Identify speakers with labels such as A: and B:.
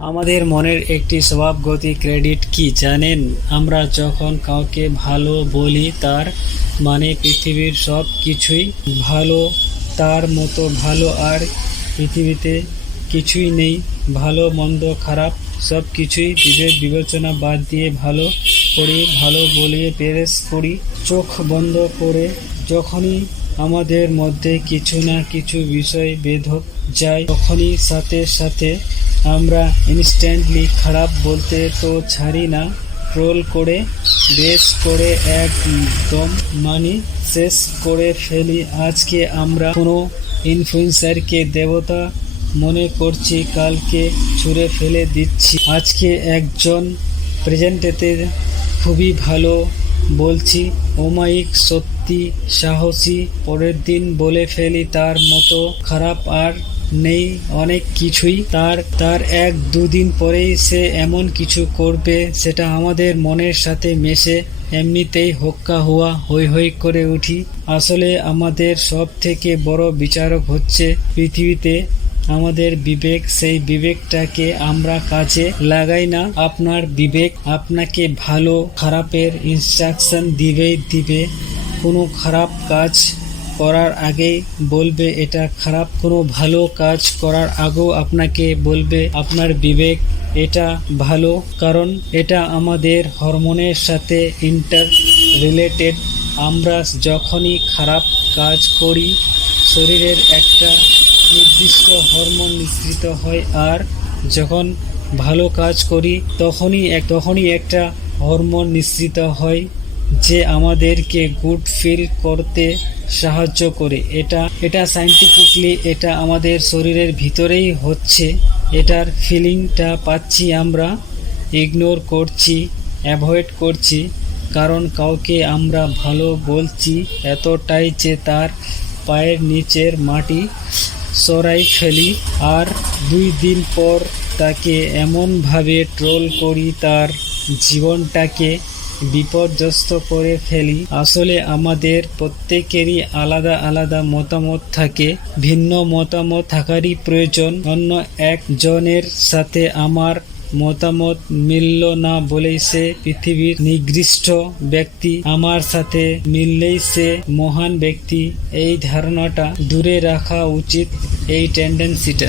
A: আমাদের মনের একটি স্বভাবগত ক্রেডিট কি, জানেন? আমরা যখন কাউকে ভালো বলি, তার মানে পৃথিবীর সব কিছুই ভালো, তার মতো ভালো আর পৃথিবীতে কিছুই নেই। ভালো, মন্দ, খারাপ সব কিছুই বিবেক বিবেচনা বাদ দিয়ে ভালো করি, ভালো বলিয়ে পেরেস করি। চোখ বন্ধ করে যখনই আমাদের মধ্যে কিছু না কিছু বিষয়, বেধক যায়, তখনই সাথে সাথে আমরা ইনস্ট্যান্টলি খারাপ বলতে তো ছাড়ি না। ট্রোল করে, বেশ করে একদম মানে শেষ করে ফেলি। আজকে আমরা কোনো ইনফ্লুয়েন্সারকে দেবতা মনে করছি, কালকে ছুঁড়ে ফেলে দিচ্ছি। আজকে একজন প্রেজেন্টেতে খুবই ভালো বলছি অমায়িক সত্যি সাহসী, পরের দিন বলে ফেলি তার মতো খারাপ আর নেই অনেক কিছুই। তার তার এক দুদিন পরেই সে এমন কিছু করবে সেটা আমাদের মনের সাথে মেশে এমনিতেই হোক্কা হুয়া হৈ হৈ করে উঠি। আসলে আমাদের সব থেকে বড় বিচারক হচ্ছে পৃথিবীতে আমাদের বিবেক। সেই বিবেকটাকে আমরা কাজে লাগাই না। আপনার বিবেক আপনাকে ভালো খারাপের ইনস্ট্রাকশন দিবেই দিবে। কোনো খারাপ কাজ করার আগেই বলবে, এটা খারাপ, কোনো ভালো কাজ করার আগেও আপনাকে বলবে, আপনার বিবেক এটা ভালো, কারণ এটা আমাদের হরমোনের সাথে ইন্টার রিলেটেড আমরা যখনই খারাপ কাজ করি, শরীরের একটা নির্দিষ্ট হরমোন নিঃসৃত হয়, আর যখন ভালো কাজ করি, তখনই তখনই একটা হরমোন নিঃসৃত হয়। যে আমাদেরকে গুড ফিল করতে সাহায্য করে। এটা এটা সাইন্টিফিকলি এটা আমাদের শরীরের ভিতরেই হচ্ছে। এটার ফিলিংটা পাচ্ছি আমরা ইগনোর করছি অ্যাভয়েড করছি। কারণ কাউকে আমরা ভালো বলছি এতটাই যে তার পায়ের নিচের মাটি সরাই ফেলি আর দুই দিন পর তাকে এমনভাবে ট্রোল করি তার জীবনটাকে বিপর্যস্ত করে ফেলি। আসলে আমাদের প্রত্যেকেরই আলাদা আলাদা মতামত থাকে, ভিন্ন মতামত থাকারই প্রয়োজন। অন্য একজনের সাথে আমার মতামত মিলল না বলেই সে পৃথিবীর নিকৃষ্ট ব্যক্তি, আমার সাথে মিললেই সে মহান ব্যক্তি। এই ধারণাটা দূরে রাখা উচিত, এই টেন্ডেন্সিটা